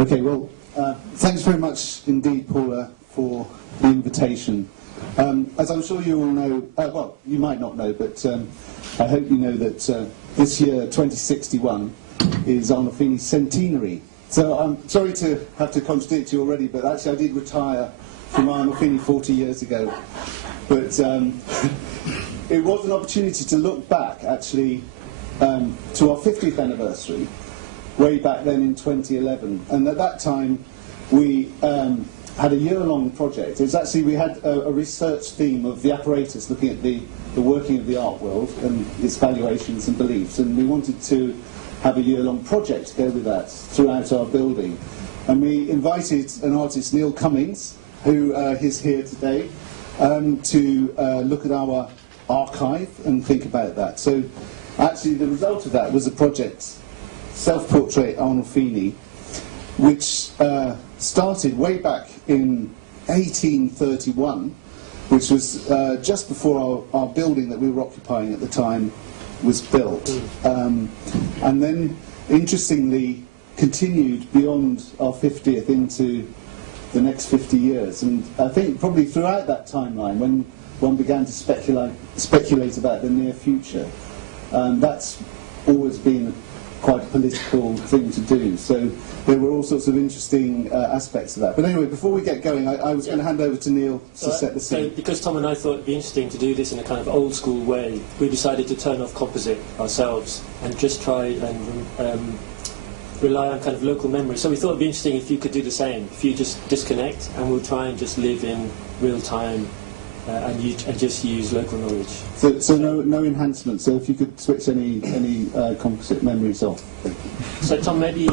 Okay, well, thanks very much indeed, Paula, for the invitation. As I'm sure you all know, well, you might not know, but I hope you know that this year, 2061, is Arnolfini's centenary. So I'm sorry to have to contradict you already, but actually I did retire from Arnolfini 40 years ago. But it was an opportunity to look back, actually, to our 50th anniversary, way back then in 2011. And at that time, we had a year-long project. It was actually, we had a research theme of the apparatus, looking at the working of the art world and its valuations and beliefs. And we wanted to have a year-long project to go with that throughout our building. And we invited an artist, Neil Cummings, who is here today, to look at our archive and think about that. So actually the result of that was a project, Self-Portrait Arnolfini, which started way back in 1831, which was just before our building that we were occupying at the time was built. And then, interestingly, continued beyond our 50th into the next 50 years. And I think probably throughout that timeline, when one began to speculate about the near future, that's always been quite a political thing to do. So there were all sorts of interesting aspects of that. But anyway, before we get going, I was going to hand over to Neil to set the scene. So because Tom and I thought it would be interesting to do this in a kind of old school way, we decided to turn off composite ourselves and just try and rely on kind of local memory. So we thought it would be interesting if you could do the same, if you just disconnect and we'll try and just live in real time and just use local knowledge. So no enhancement. So if you could switch any composite memories off. So Tom, maybe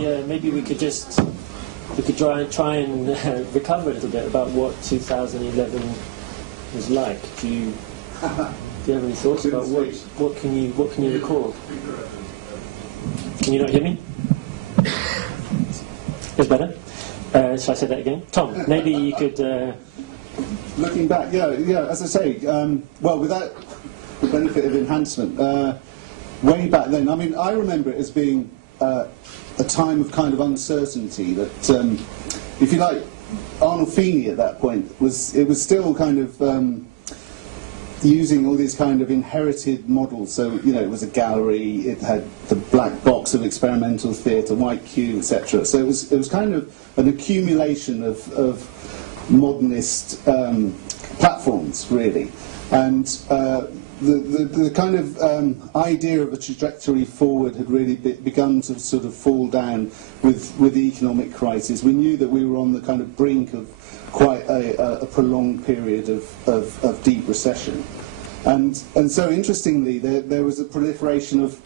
we could try and recover a little bit about what 2011 was like. Do you have any thoughts about what can you recall? Can you not hear me? It's better. Shall I say that again? Tom, maybe you could. Looking back, yeah, as I say, well, without the benefit of enhancement, way back then, I mean, I remember it as being a time of kind of uncertainty that, if you like, Arnolfini at that point was still kind of using all these kind of inherited models. So, you know, it was a gallery, it had the black box of experimental theatre, white cube, etc. So it was kind of an accumulation of modernist platforms, really, and the kind of idea of a trajectory forward had really begun to sort of fall down with the economic crisis. We knew that we were on the kind of brink of quite a prolonged period of deep recession, and so interestingly there was a proliferation of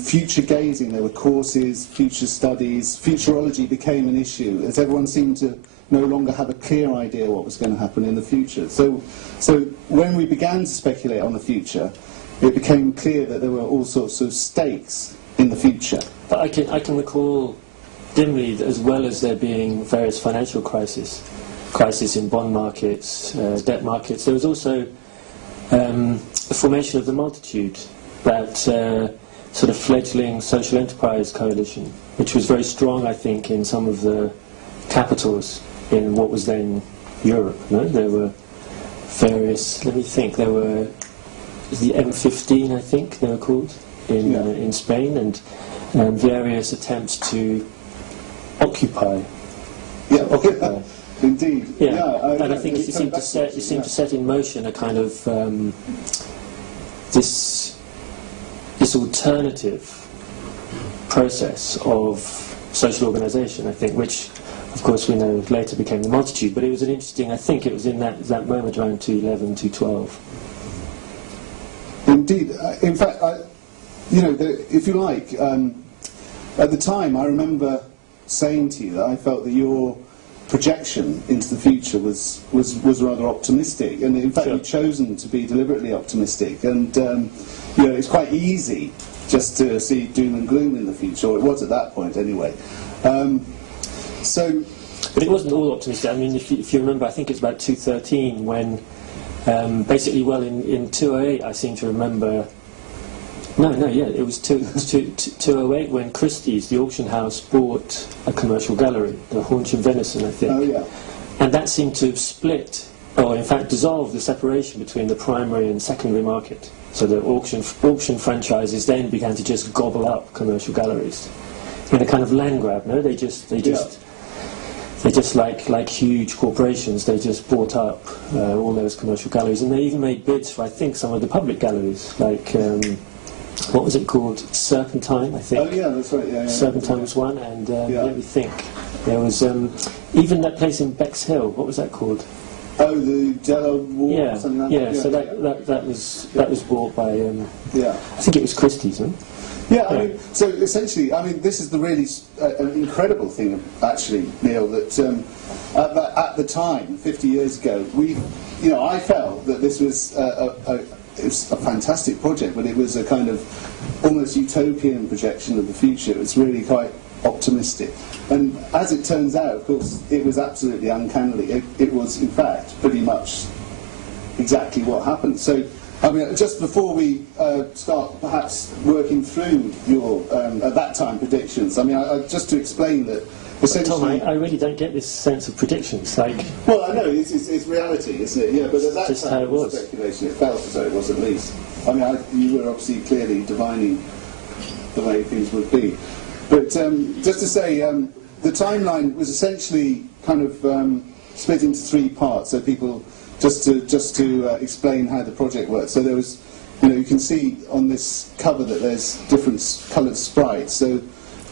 future gazing. There were courses, future studies, futurology became an issue as everyone seemed to no longer have a clear idea what was going to happen in the future. So when we began to speculate on the future, it became clear that there were all sorts of stakes in the future. But I can recall dimly, as well as there being various financial crisis in bond markets, debt markets, there was also the formation of the Multitude, that sort of fledgling social enterprise coalition, which was very strong, I think, in some of the capitals in what was then Europe. No? There were various, let me think, there were the M15, I think they were called, in Spain, and various attempts to occupy. Occupy. Indeed. And I think it seemed to set in motion a kind of this alternative process of social organisation, I think, which of course we know later became the Multitude, but it was an interesting, I think it was in that moment around 2011, 2012. Indeed. In fact, if you like, at the time I remember saying to you that I felt that your projection into the future was rather optimistic, and in fact you've chosen to be deliberately optimistic, and it's quite easy just to see doom and gloom in the future, or it was at that point anyway. But it wasn't all optimistic. I mean, if you remember, I think it's about 2013 when, basically, well, in 2008, I seem to remember No, yeah, it was 2008 when Christie's, the auction house, bought a commercial gallery, the Haunch and Venison, I think. Oh, yeah. And that seemed to split, or in fact dissolve the separation between the primary and secondary market. So the auction franchises then began to just gobble up commercial galleries in a kind of land grab. No, they just like huge corporations. They just bought up all those commercial galleries, and they even made bids for, I think, some of the public galleries, like. What was it called? Serpentine, I think. Oh, yeah, that's right. Yeah, Serpentine was one, and let me think. There was even that place in Bexhill. What was that called? Oh, the Jello Wall. Yeah, or something like yeah. that. So that was bought by. Yeah. I think it was Christie's, no? Yeah, I mean, so essentially, I mean, this is the really an incredible thing, actually, Neil, that at the time, 50 years ago, I felt that this was it was a fantastic project, but it was a kind of almost utopian projection of the future. It was really quite optimistic. And as it turns out, of course, it was absolutely uncannily. It was, in fact, pretty much exactly what happened. So, I mean, just before we start perhaps working through your, at that time, predictions, I mean, just to explain that essentially... Tom, I really don't get this sense of predictions. Like, well, I know, it's reality, isn't it? Yeah, but at that just time, how it it was was. speculation. It felt as though it was, at least. I mean, you were obviously clearly divining the way things would be. But just to say, the timeline was essentially kind of split into three parts, so people... Just to explain how the project works. So there was, you can see on this cover that there's different coloured sprites. So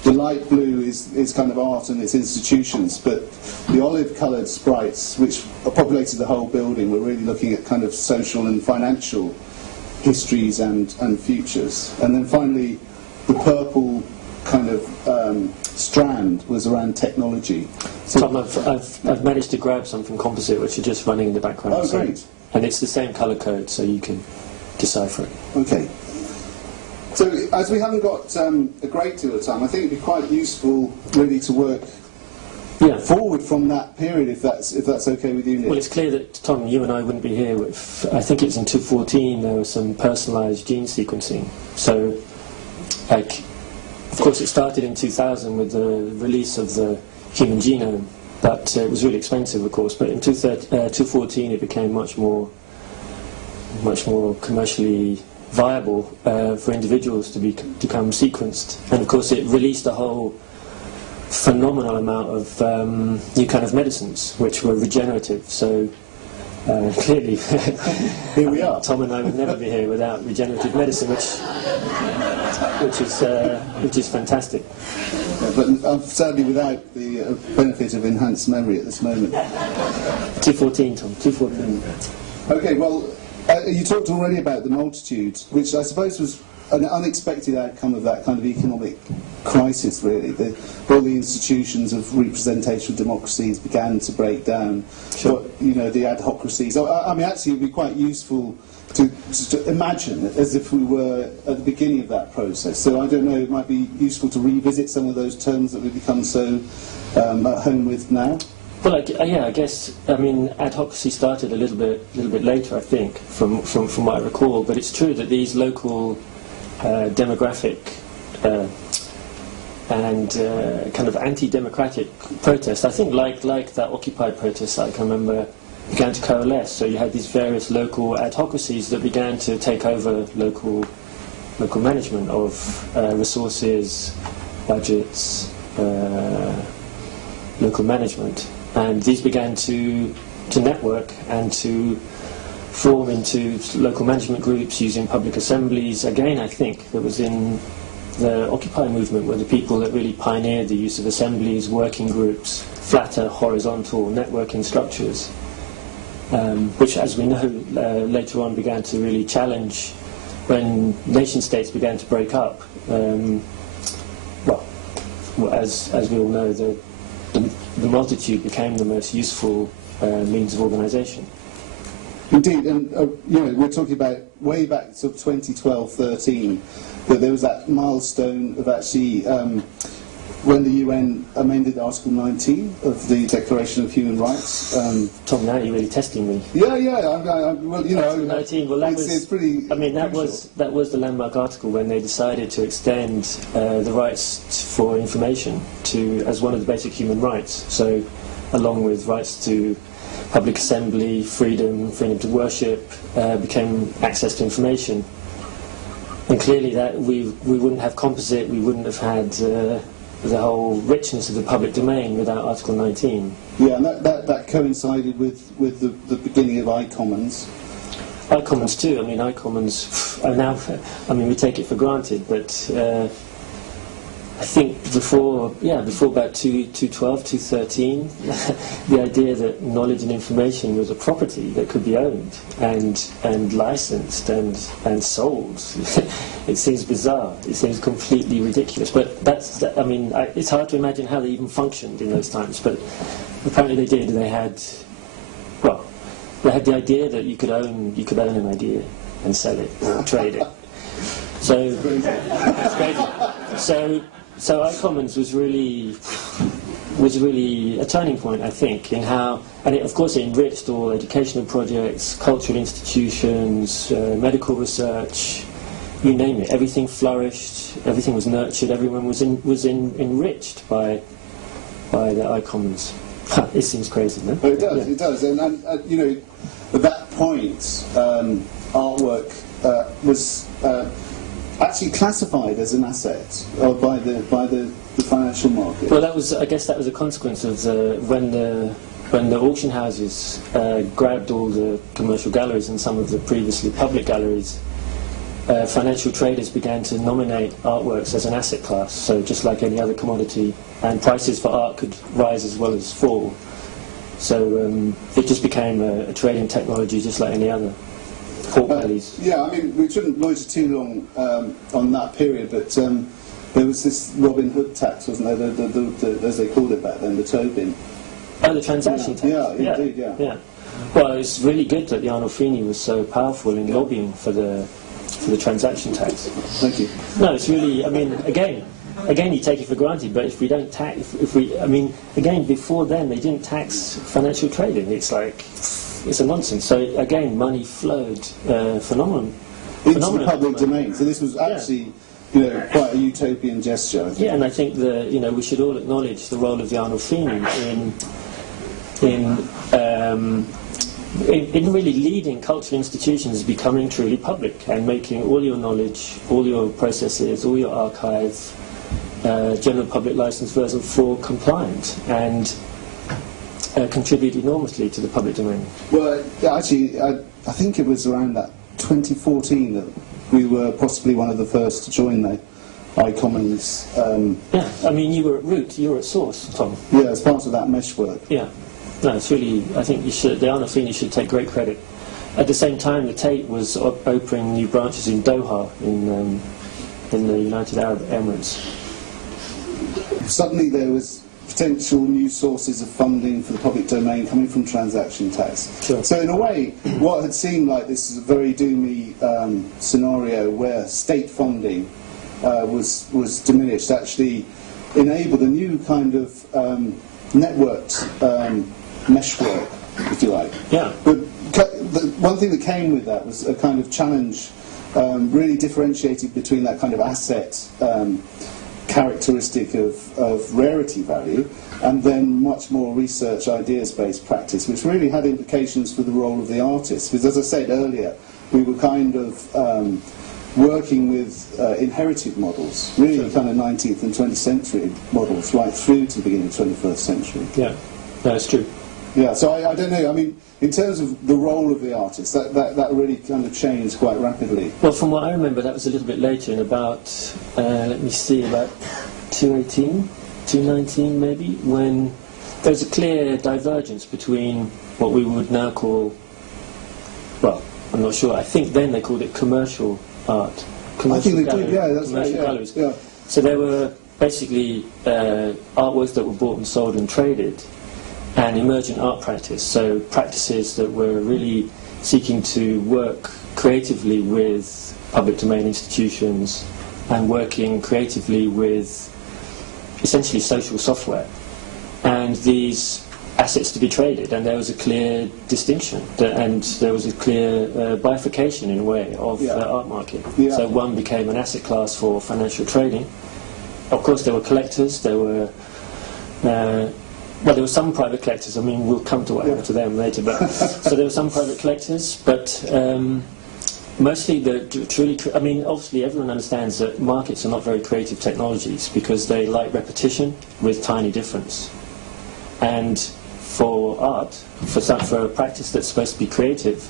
the light blue is kind of art and its institutions, but the olive-coloured sprites, which populated the whole building, were really looking at kind of social and financial histories and futures. And then finally, the purple kind of strand was around technology. So Tom, I've managed to grab something composite which are just running in the background. Oh, great. And it's the same colour code, so you can decipher it. Okay. So as we haven't got a great deal of time, I think it'd be quite useful really to work forward from that period, if that's okay with you, Nick. Well, it's clear that, Tom, you and I wouldn't be here if, I think it was in 2014, there was some personalised gene sequencing. So, like, of course it started in 2000 with the release of the human genome, but it was really expensive, of course, but in 2014 it became much more commercially viable for individuals to become sequenced, and of course it released a whole phenomenal amount of new kind of medicines which were regenerative. So clearly here we are. Tom and I would never be here without regenerative medicine, which is fantastic. Yeah, but I'm sadly without the benefit of enhanced memory at this moment. 214, Tom, 214. Okay, well, you talked already about the multitude, which I suppose was an unexpected outcome of that kind of economic crisis, really. All the institutions of representational democracies began to break down. Sure. But, the adhocracies. I mean, actually, it would be quite useful to imagine it as if we were at the beginning of that process. So I don't know, it might be useful to revisit some of those terms that we've become so at home with now. Well, I guess, I mean, adhocracy started a little bit later, I think, from what I recall, but it's true that these local demographic and kind of anti-democratic protests, I think like that Occupy protest, I can remember, began to coalesce. So you had these various local adhocracies that began to take over local management of resources, budgets, local management. And these began to network and to form into local management groups using public assemblies. Again, I think that was in the Occupy movement were the people that really pioneered the use of assemblies, working groups, flatter, horizontal networking structures, which, as we know, later on began to really challenge when nation-states began to break up. As we all know, the multitude became the most useful means of organisation. Indeed, and we're talking about way back to 2012-13, that there was that milestone of actually when the UN amended Article 19 of the Declaration of Human Rights. Tom, now you're really testing me. Yeah. Well, you know, Article 19. Well, that it's pretty. I mean, that was the landmark article when they decided to extend the rights for information as one of the basic human rights. So, along with rights to public assembly, freedom to worship, became access to information. And clearly, that we wouldn't have composite, we wouldn't have had the whole richness of the public domain without Article 19. Yeah, and that coincided with the beginning of iCommons. iCommons too. I mean, iCommons. I mean, we take it for granted, but I think before about 2012, 2013, the idea that knowledge and information was a property that could be owned and licensed and sold, it seems bizarre. It seems completely ridiculous. But it's hard to imagine how they even functioned in those times. But apparently they did. They had the idea that you could own an idea and sell it, trade it. So it's crazy. So iCommons was really a turning point, I think, in how, and of course it enriched all educational projects, cultural institutions, medical research, you name it. Everything flourished, everything was nurtured, everyone was enriched by the iCommons. It seems crazy, no? Well, it does, It does. And you know, at that point, artwork was actually classified as an asset by the financial market. Well, I guess that was a consequence of when the auction houses grabbed all the commercial galleries and some of the previously public galleries. Financial traders began to nominate artworks as an asset class, so just like any other commodity, and prices for art could rise as well as fall. So it just became a trading technology just like any other. Yeah, I mean, we shouldn't loiter too long on that period, but there was this Robin Hood tax, wasn't there, the, as they called it back then, the Tobin. Oh, the transaction tax. Yeah, indeed, yeah. Well, it's really good that the Arnolfini was so powerful in lobbying for the transaction tax. Thank you. No, it's really, I mean, again, you take it for granted, but if we don't tax, again, before then, they didn't tax financial trading. It's like, it's a nonsense. So again, money flowed phenomenally into the public domain. So this was actually, quite a utopian gesture, I think. Yeah, and I think we should all acknowledge the role of the Arnolfini in really leading cultural institutions becoming truly public and making all your knowledge, all your processes, all your archives, general public license version 4 compliant and contribute enormously to the public domain. Well, actually, I think it was around that 2014 that we were possibly one of the first to join the iCommons. Yeah, I mean, you were at root, you were at source, Tom. Yeah, as part of that meshwork. Yeah. No, it's really, I think the Arnolfini should take great credit. At the same time, the Tate was opening new branches in Doha, in the United Arab Emirates. Suddenly there was potential new sources of funding for the public domain coming from transaction tax. Sure. So in a way, what had seemed like this is a very doomy scenario where state funding was diminished actually enabled a new kind of networked meshwork, if you like. Yeah. But the one thing that came with that was a kind of challenge, really differentiated between that kind of asset characteristic of rarity value and then much more research ideas-based practice, which really had implications for the role of the artist. Because as I said earlier, we were kind of working with inherited models, really kind of 19th and 20th century models, right through to the beginning of the 21st century. Yeah, that's true. Yeah, so I don't know, I mean, in terms of the role of the artist, that really kind of changed quite rapidly. Well, from what I remember, that was a little bit later, in about, let me see, about 2018, 2019 maybe, when there was a clear divergence between what we would now call, well, I'm not sure, I think then they called it commercial art. I think they did, yeah, that's right, galleries. Yeah. So there were basically artworks that were bought and sold and traded, and emergent art practice, so practices that were really seeking to work creatively with public domain institutions and working creatively with essentially social software, and these assets to be traded, and there was a clear distinction, and there was a clear bifurcation in a way of the art market. So one became an asset class for financial trading. Of course there were collectors, there were well, there were some private collectors. I mean, we'll come to what happened to them later. But so there were some private collectors, but mostly I mean, obviously everyone understands that markets are not very creative technologies because they like repetition with tiny difference. And for art, for a practice that's supposed to be creative,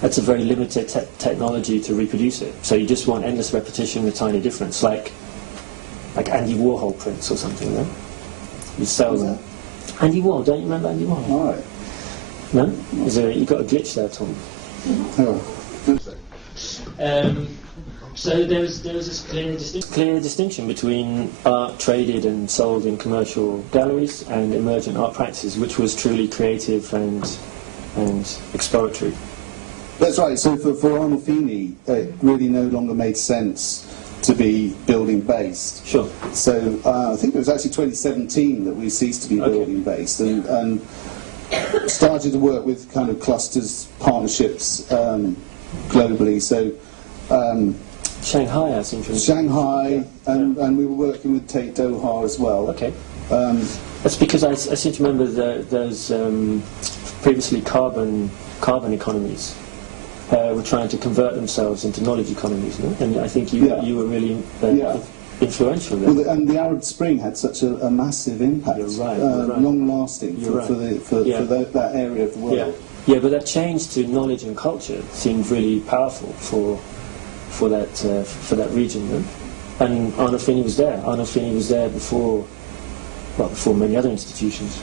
that's a very limited technology to reproduce it. So you just want endless repetition with tiny difference, like Andy Warhol prints or something. No? You sell them. Andy Warhol, don't you remember Andy Warhol? All right. No? You got a glitch there, Tom. So there was this clear distinction between art traded and sold in commercial galleries and emergent art practices, which was truly creative and exploratory. That's right. So for Arnolfini, it really no longer made sense to be building based. Sure. So I think it was actually 2017 that we ceased to be building based and started to work with kind of clusters, partnerships globally. So Shanghai, I seem to remember. Shanghai, and we were working with Tate Doha as well. Okay. That's because I seem to remember those previously carbon economies were trying to convert themselves into knowledge economies, no? And I think you were really influential there. Well, and the Arab Spring had such a massive impact, long-lasting for that area of the world. Yeah, but that change to knowledge and culture seemed really powerful for that region, no? And Arnolfini was there. Arnolfini was there before many other institutions.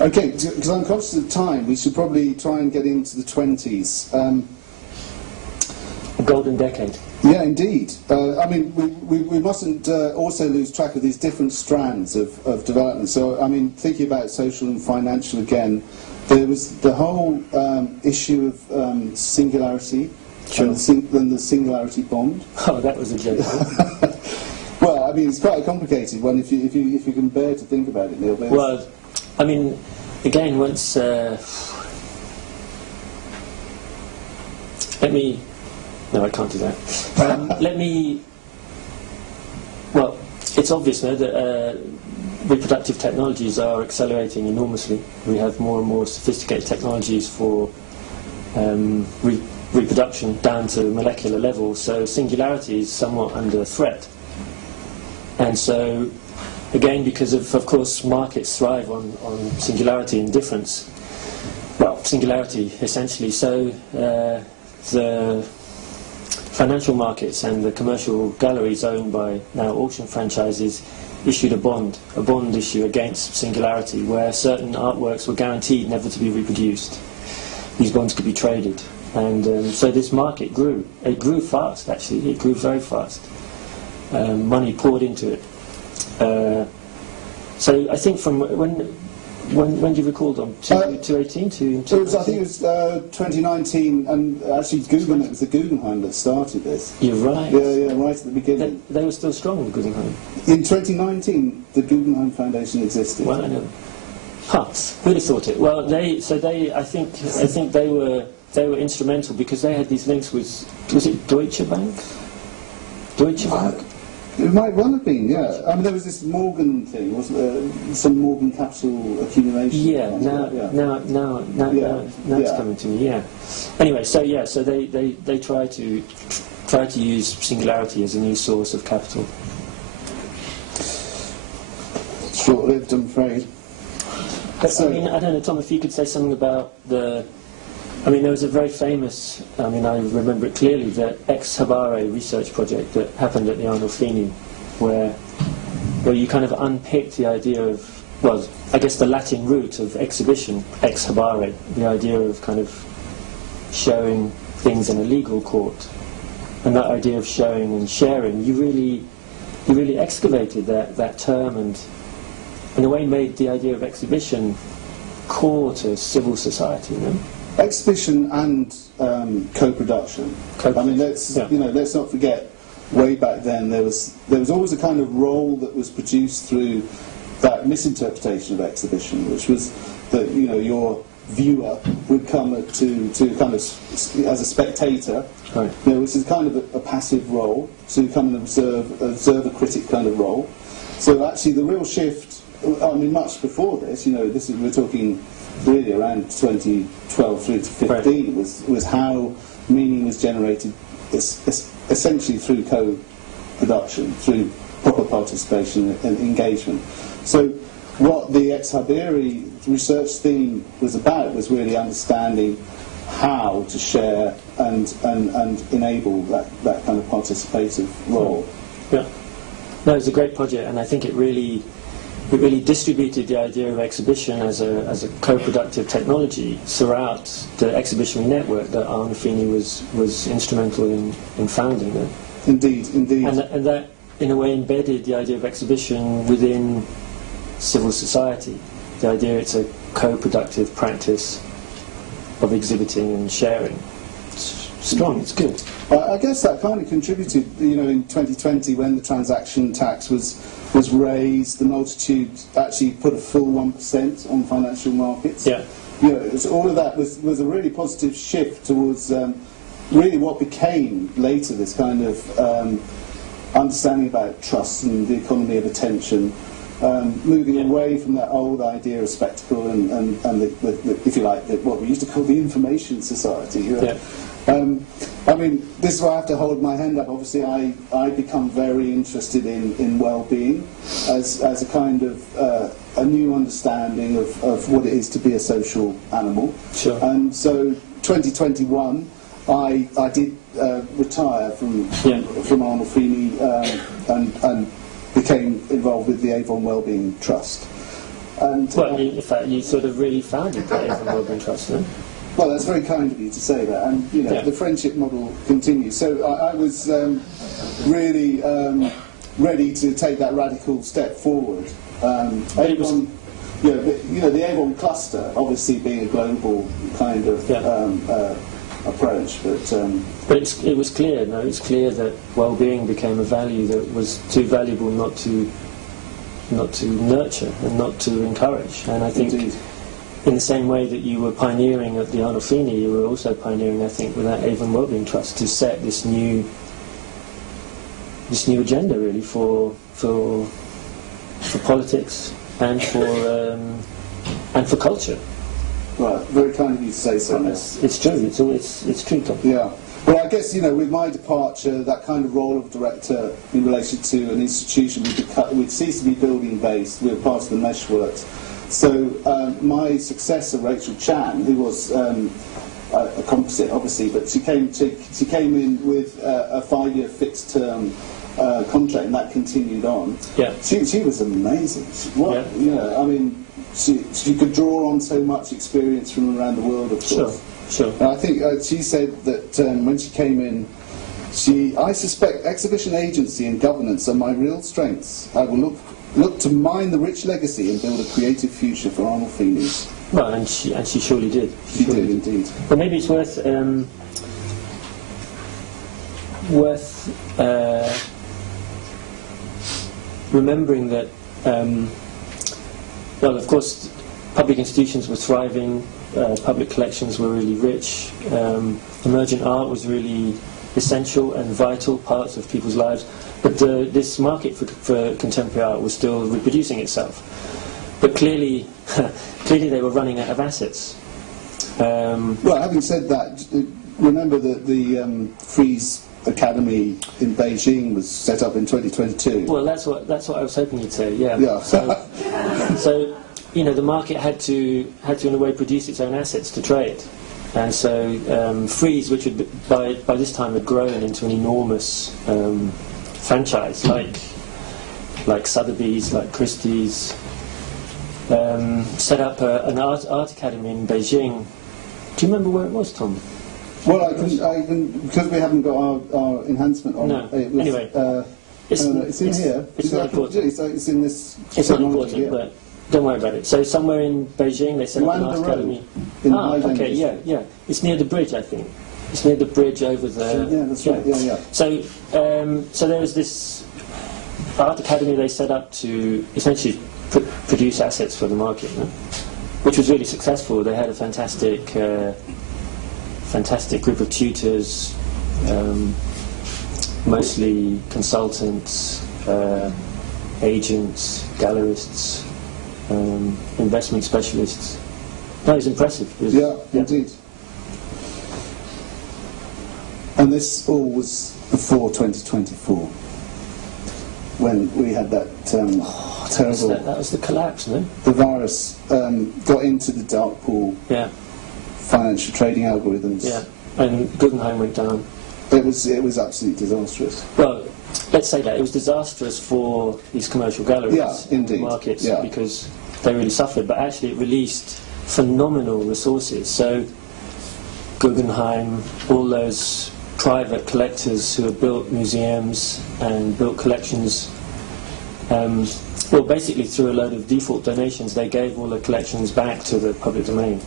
Okay, because I'm conscious of time, we should probably try and get into the 20s. A golden decade. Yeah, indeed. I mean, we mustn't also lose track of these different strands of development. So, I mean, thinking about social and financial again, there was the whole issue of singularity, and the singularity bond. Oh, that was a joke. Well, I mean, it's quite a complicated one if you can bear to think about it, Neil. Well, I mean, again, once let me. No, I can't do that. Well, it's obvious now that reproductive technologies are accelerating enormously. We have more and more sophisticated technologies for reproduction down to molecular level, so singularity is somewhat under threat. And so, again, because of course, markets thrive on singularity and difference. Well, singularity, essentially. So the financial markets and the commercial galleries owned by now auction franchises issued a bond issue against singularity, where certain artworks were guaranteed never to be reproduced. These bonds could be traded. And so this market grew. It grew fast, actually. It grew very fast. Money poured into it. So I think from when do you recall them? 2018 to I think it was 2019, and actually it was the Guggenheim that started this. You're right. Yeah, right at the beginning. They were still strong, the Guggenheim. In 2019, the Guggenheim Foundation existed. Well, I know. Huh, who'd have thought it? Well, I think they were instrumental because they had these links with, was it Deutsche Bank? Deutsche Bank? It might well have been, yeah. I mean, there was this Morgan thing, wasn't there? Some Morgan capital accumulation. Yeah, now it's coming to me, yeah. Anyway, so they try to use singularity as a new source of capital. Short-lived, I'm afraid. But, I mean, I don't know, Tom, if you could say something about there was a very famous, I remember it clearly, the Ex Habare research project that happened at the Arnolfini, where you kind of unpicked the idea of, well, I guess the Latin root of exhibition, ex habare, the idea of kind of showing things in a legal court, and that idea of showing and sharing, you really excavated that term and in a way made the idea of exhibition core to civil society, you know? Exhibition and co-production. I mean, let's not forget way back then, there was always a kind of role that was produced through that misinterpretation of exhibition, which was that your viewer would come to kind of as a spectator, right. Which is kind of a passive role, to come and observe a critic kind of role. So actually, the real shift, I mean, much before this, we're talking really around 2012 through to 15, right. was how meaning was generated, essentially through co-production, through proper participation and engagement. So what the Ex Haberi research theme was about was really understanding how to share and enable that kind of participative role. Yeah. No, it's a great project, and I think it really distributed the idea of exhibition as a co-productive technology throughout the exhibition network that Arno Fini was instrumental in founding. Indeed. And that, in a way, embedded the idea of exhibition within civil society. The idea it's a co-productive practice of exhibiting and sharing. It's strong, it's good. I guess that kind of contributed, in 2020 when the transaction tax was raised, the multitude actually put a full 1% on financial markets. Yeah. All of that was a really positive shift towards really what became later this kind of understanding about trust and the economy of attention, moving away from that old idea of spectacle and if you like, what we used to call the information society. Yeah. I mean, this is where I have to hold my hand up. Obviously, I become very interested in well-being as a kind of a new understanding of what it is to be a social animal. Sure. And so, 2021, I did retire from Arno Fini and became involved with the Avon Wellbeing Trust. And well, in fact, you sort of really founded the Avon Wellbeing Trust, then? Well, that's very kind of you to say that, and the friendship model continues. So I was really ready to take that radical step forward. Avon, the Avon cluster, obviously being a global kind of approach, but it was clear. No, it's clear that well-being became a value that was too valuable not to nurture and not to encourage. And I think. Indeed. In the same way that you were pioneering at the Arno Fini, you were also pioneering, I think, with that Avon Wellbeing Trust to set this new agenda, really, for politics and for culture. Right, very kind of you to say so. It's true. It's true, Tom. Yeah. Well, I guess with my departure, that kind of role of director in relation to an institution would cease to be building based. We were part of the meshworks. So my successor, Rachel Chan, who was a composite, obviously, but she came in with a 5-year fixed-term contract, and that continued on. Yeah. She was amazing. I mean, she could draw on so much experience from around the world, of course. Sure. And I think she said that when she came in, I suspect exhibition agency and governance are my real strengths. I will look to mine the rich legacy and build a creative future for Arno Fini. Well, and she surely did. She did indeed. But maybe it's worth remembering that. Well, of course, public institutions were thriving. Public collections were really rich. Emergent art was really essential and vital parts of people's lives. But this market for contemporary art was still reproducing itself. But clearly they were running out of assets. Well, having said that, remember that the Frieze Academy in Beijing was set up in 2022. Well, that's what I was hoping you'd say. Yeah. Yeah. So the market had to in a way produce its own assets to trade. And so Frieze, which by this time had grown into an enormous franchise, like Sotheby's, like Christie's, set up an art academy in Beijing. Do you remember where it was, Tom? Well, I can because we haven't got our enhancement on. No. It was, anyway, it's in here. It's not important. It's in this. It's not important, but don't worry about it. So somewhere in Beijing they set up an art academy. Okay, yeah. It's near the bridge, I think. It's near the bridge over the... Yeah, that's right, yeah. So there was this art academy they set up to essentially produce assets for the market, no? Which was really successful. They had a fantastic group of tutors, mostly consultants, agents, gallerists, investment specialists. No, it was impressive. It was, Indeed. And this all was before 2024, when we had that terrible... That was the collapse, no? The virus got into the dark pool financial trading algorithms. Yeah, and Guggenheim went down. It was absolutely disastrous. Well, let's say that. It was disastrous for these commercial galleries indeed. markets because they really suffered, but actually it released phenomenal resources. So Guggenheim, all those private collectors who have built museums and built collections, well, basically through a load of default donations, they gave all the collections back to the public domain.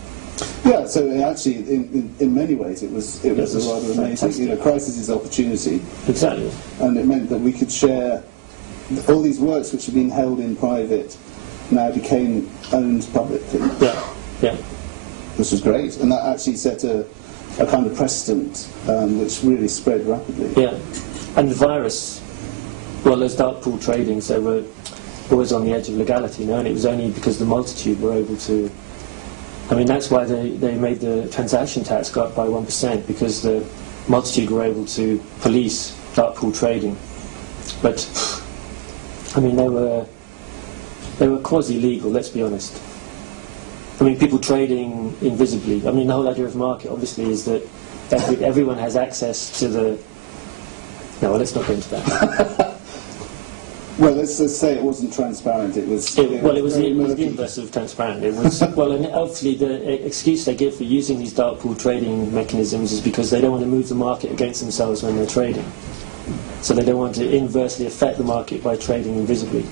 Yeah, so actually, in many ways, it was a rather amazing. Crisis is opportunity. Exactly. And it meant that we could share all these works which had been held in private, now became owned publicly. Yeah. Which was great, and that actually set a kind of precedent which really spread rapidly. Yeah, and the virus, well, those dark pool tradings, they were always on the edge of legality, and it was only because the multitude were able to... I mean, that's why they made the transaction tax go up by 1%, because the multitude were able to police dark pool trading. But, I mean, they were quasi-legal, let's be honest. I mean, people trading invisibly. I mean, the whole idea of market, obviously, is that everyone has access to the... No, well, let's not go into that. Well, let's say it wasn't transparent. It was the inverse of transparent. It was well, and obviously the excuse they give for using these dark pool trading mechanisms is because they don't want to move the market against themselves when they're trading. So they don't want to inversely affect the market by trading invisibly.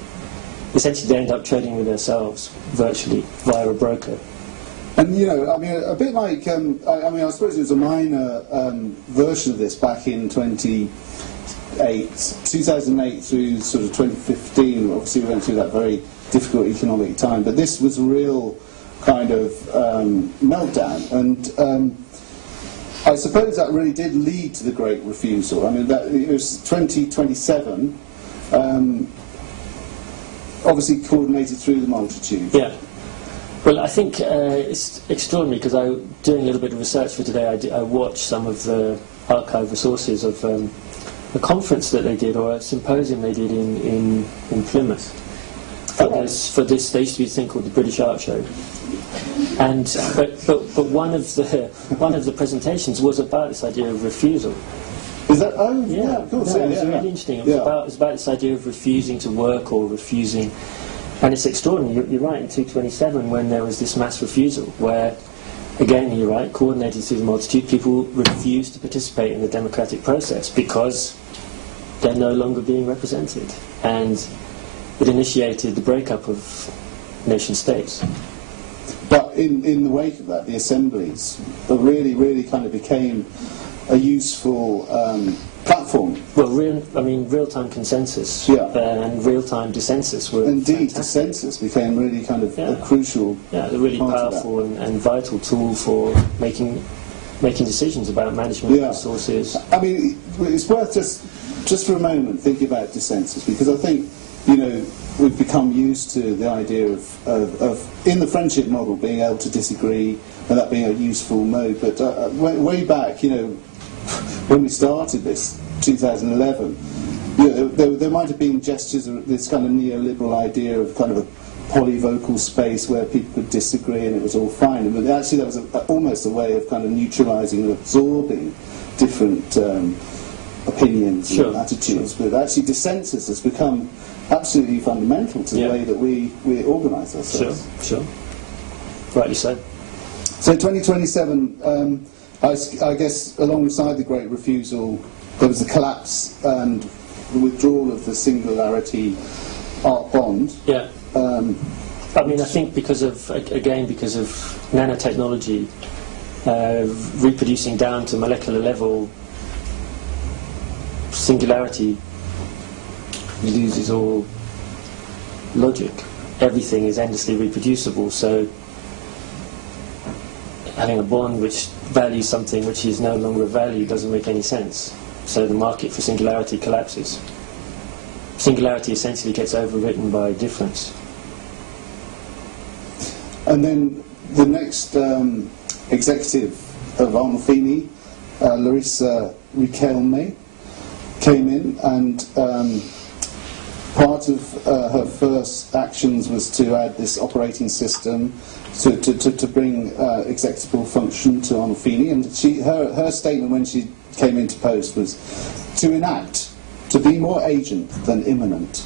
Essentially, they end up trading with themselves virtually via a broker. And I mean, a bit like I suppose it was a minor version of this back in 2008 through sort of 2015. Obviously, we went through that very difficult economic time, but this was a real kind of meltdown, and I suppose that really did lead to the Great Refusal. I mean, it was 2027, obviously coordinated through the multitude. Yeah. Well, I think it's extraordinary because doing a little bit of research for today, I watched some of the archive resources of a conference that they did, or a symposium they did in Plymouth. For this, there used to be a thing called the British Art Show, and but one of the presentations was about this idea of refusal. Is that? Oh, yeah, of course. No, it was really interesting. It was about this idea of refusing to work or refusing, and it's extraordinary. You're right. In 227, when there was this mass refusal, where again, you're right, coordinated through the multitude, people refused to participate in the democratic process because they're no longer being represented, and it initiated the breakup of nation states. But in the wake of that, the assemblies really kind of became a useful platform. Well, real-time consensus and real-time dissensus were indeed fantastic. Dissensus became really kind of a crucial a really powerful and vital tool for making decisions about management of resources. I mean, it's worth just for a moment thinking about dissensus, because I think we've become used to the idea of in the friendship model being able to disagree and that being a useful mode. But way back, when we started this, 2011, there might have been gestures of this kind of neoliberal idea of kind of a polyvocal space where people could disagree and it was all fine. But actually that was almost a way of kind of neutralising and absorbing different opinions and attitudes. But actually dissensus has become absolutely fundamental to the way that we organise ourselves. Sure. Rightly so. So 2027, I guess alongside the Great Refusal, there was the collapse and the withdrawal of the Singularity Art Bond. Yeah. I mean, I think because of nanotechnology, reproducing down to molecular level, singularity loses all logic. Everything is endlessly reproducible, so having a bond which values something which is no longer a value doesn't make any sense. So the market for singularity collapses. Singularity essentially gets overwritten by difference. And then the next executive of Arnolfini, Larissa Riquelme, came in, and part of her first actions was to add this operating system to bring executable function to Arnolfini. And her statement when she came into post was to enact, to be more agent than immanent,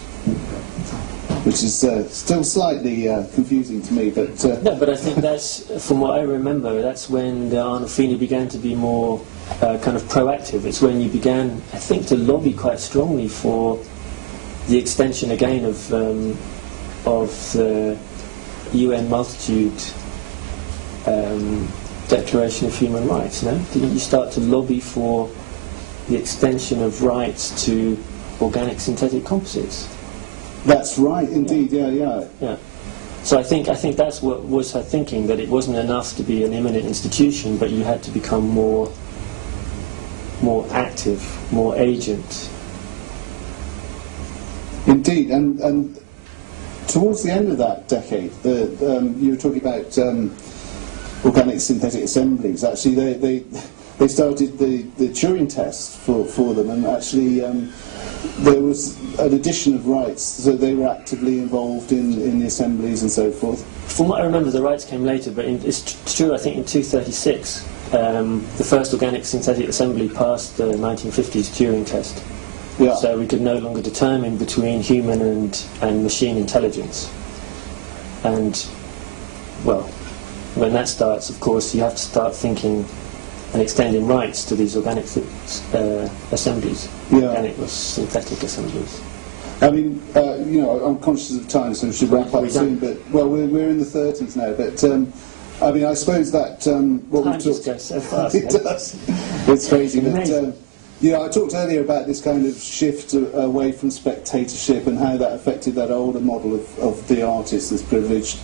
which is still slightly confusing to me. But no, but I think that's, from what I remember, that's when the Arnolfini began to be more kind of proactive. It's when you began, I think, to lobby quite strongly for the extension again of the UN Multitude Declaration of Human Rights. No, didn't you start to lobby for the extension of rights to organic synthetic composites? That's right, indeed. Yeah. So I think that's what was her thinking, that it wasn't enough to be an immanent institution, but you had to become more active, more agent. Indeed, and towards the end of that decade, you were talking about organic synthetic assemblies. Actually, they started the Turing test for them, and actually there was an addition of rights, so they were actively involved in the assemblies and so forth. From what I remember, the rights came later, but it's true, I think in 236, the first organic synthetic assembly passed the 1950s Turing test. Yeah. So we could no longer determine between human and machine intelligence. And, well, when that starts, of course, you have to start thinking and extending rights to these organic assemblies, organic or synthetic assemblies. I mean, I'm conscious of time, so we should wrap up soon. But we're in the 30s now. But I mean, I suppose that what time we've just talked goes so fast. it does. It's crazy. It's But I talked earlier about this kind of shift away from spectatorship and how that affected that older model of the artist, this privileged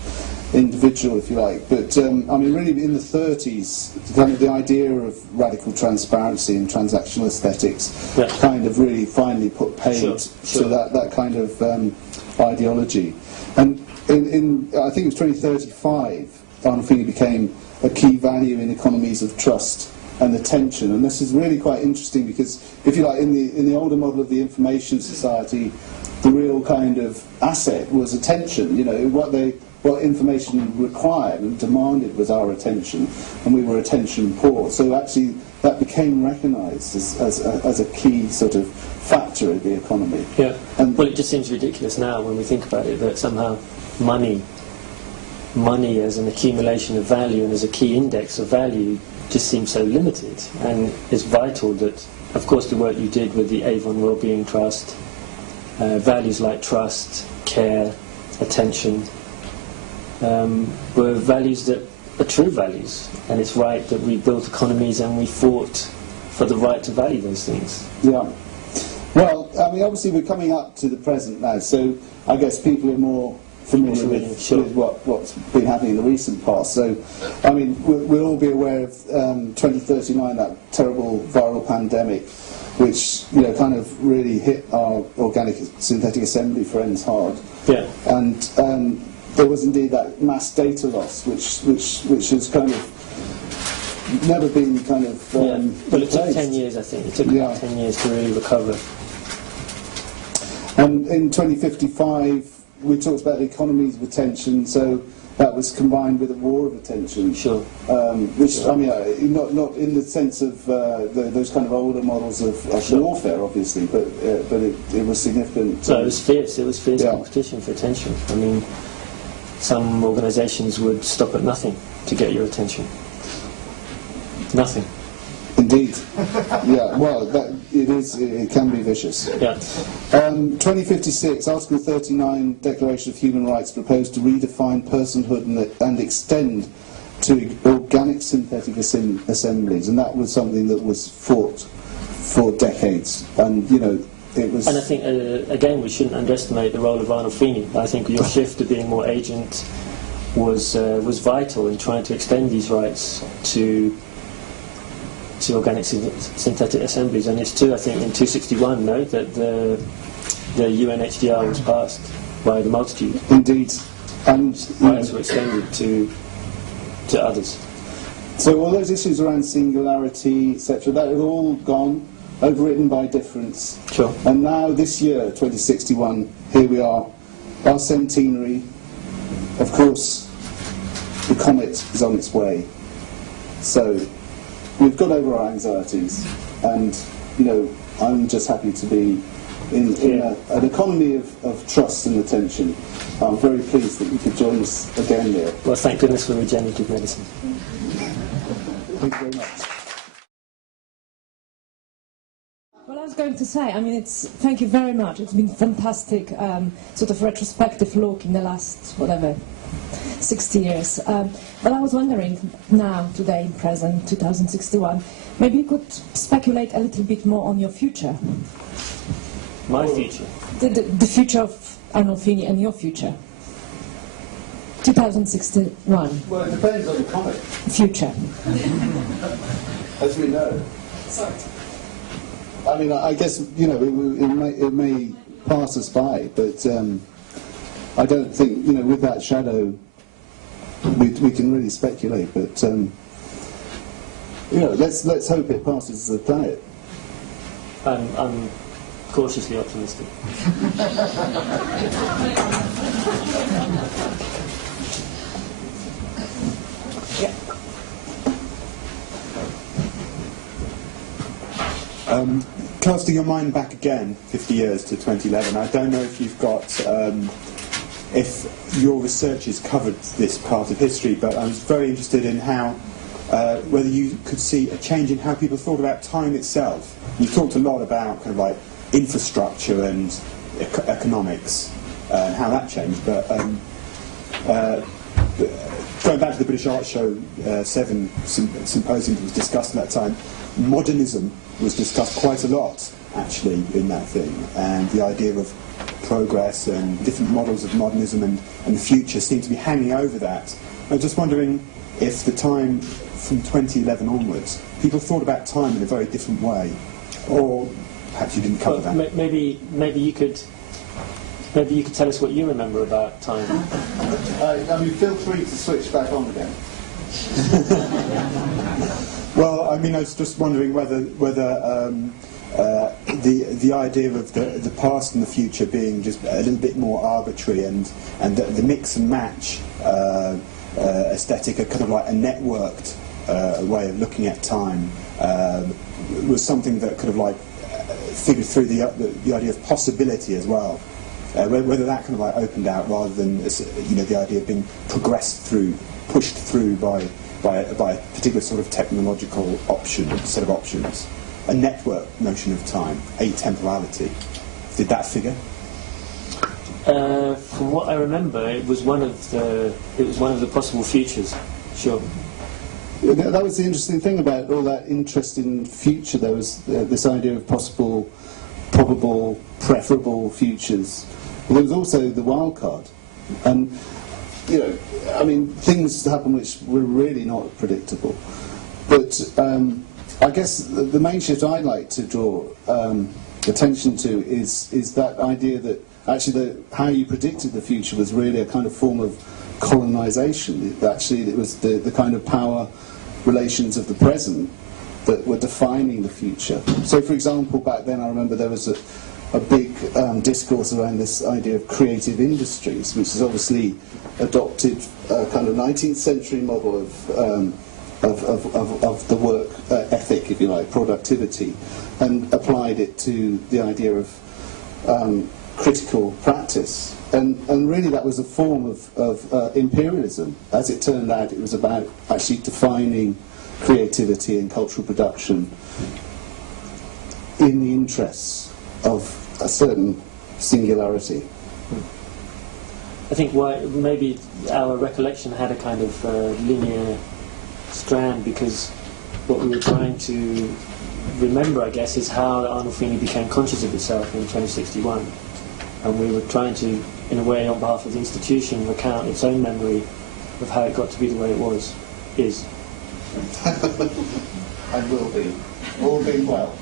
individual, if you like. But I mean, really, in the 30s, kind of the idea of radical transparency and transactional aesthetics kind of really finally put paid to that kind of ideology. And in I think it was 2035, Arnolfini became a key value in economies of trust and attention. And this is really quite interesting because, if you like, in the older model of the information society, the real kind of asset was attention. What information required and demanded was our attention, and we were attention poor. So actually, that became recognised as a key sort of factor of the economy. Yeah. Well, it just seems ridiculous now when we think about it that somehow money as an accumulation of value and as a key index of value just seems so limited. And it's vital that, of course, the work you did with the Avon Wellbeing Trust, values like trust, care, attention, were values that are true values, and it's right that we built economies and we fought for the right to value those things. Yeah. Well, I mean, obviously we're coming up to the present now, so I guess people are more familiar with what's been happening in the recent past. So, I mean, we'll all be aware of 2039, that terrible viral pandemic, which kind of really hit our organic synthetic assembly friends hard. Yeah. And there was indeed that mass data loss, which has kind of never been kind of well, it took 10 years, I think. It took about 10 years to really recover. And in 2055, we talked about the economies of attention, so that was combined with a war of attention. Sure. Which, I mean, not in the sense of those kind of older models of warfare, obviously, but it was significant. So it was fierce. It was fierce competition for attention. I mean, some organisations would stop at nothing to get your attention. Nothing. Indeed. Yeah, well, it can be vicious. Yeah. 2056, Article 39, Declaration of Human Rights, proposed to redefine personhood and extend to organic synthetic assemblies, and that was something that was fought for decades. And you know, it was. And I think again we shouldn't underestimate the role of Arnolfini. I think your shift to being more agent was vital in trying to extend these rights to organic synthetic assemblies. And it's true, I think, in 261, no, that the UNHDR was passed by the multitude. Indeed. And rights were extended to others. So all those issues around singularity, etc., that have all gone, overwritten by difference. Sure. And now this year, 2061, here we are, our centenary. Of course, the comet is on its way. So we've got over our anxieties, and you know, I'm just happy to be in an economy of trust and attention. I'm very pleased that you could join us again there. Well, thank goodness for regenerative medicine. Thank you very much. Well, I was going to say, I mean, thank you very much. It's been fantastic, sort of retrospective look in the last, 60 years. But I was wondering now, today, present, 2061, maybe you could speculate a little bit more on your future. My future? The future of Arnolfini and your future. 2061. Well, it depends on the comet. Future. As we know. Sorry. I mean, I guess, you know, it may pass us by, but I don't think, you know, with that shadow, we can really speculate. But you know, let's hope it passes as a planet. I'm cautiously optimistic. Yeah. Casting your mind back again 50 years to 2011, I don't know if you've got, if your research has covered this part of history, but I was very interested in how, whether you could see a change in how people thought about time itself. You talked a lot about kind of like infrastructure and economics and how that changed, but going back to the British Art Show 7 Symposium that was discussed at that time, modernism was discussed quite a lot, actually, in that thing, and the idea of progress and different models of modernism and the future seemed to be hanging over that. I was just wondering if the time from 2011 onwards, people thought about time in a very different way, or perhaps you didn't cover that. Maybe you could tell us what you remember about time. I mean, feel free to switch back on again. Well, I mean, I was just wondering whether the idea of the past and the future being just a little bit more arbitrary, and the mix and match aesthetic, a kind of like a networked way of looking at time, was something that could have like figured through the idea of possibility as well. Whether that kind of like opened out rather than, you know, the idea of being progressed through, pushed through by a particular sort of technological set of options, a network notion of time, atemporality. Did that figure? From what I remember, it was one of the possible futures. Sure. That was the interesting thing about all that interest in future. There was this idea of possible, probable, preferable futures. But there was also the wild card. And, you know, I mean, things happen which were really not predictable. But I guess the main shift I'd like to draw attention to is that idea that actually how you predicted the future was really a kind of form of colonization. Actually, it was the kind of power relations of the present that were defining the future. So, for example, back then I remember there was a big discourse around this idea of creative industries, which is obviously adopted a kind of 19th century model of the work ethic, if you like, productivity, and applied it to the idea of critical practice. And really that was a form of imperialism. As it turned out, it was about actually defining creativity and cultural production in the interests of a certain singularity. I think why maybe our recollection had a kind of linear strand, because what we were trying to remember, I guess, is how Arnold Feeney became conscious of itself in 2061, and we were trying to, in a way, on behalf of the institution, recount its own memory of how it got to be the way it is. I will be. All being well.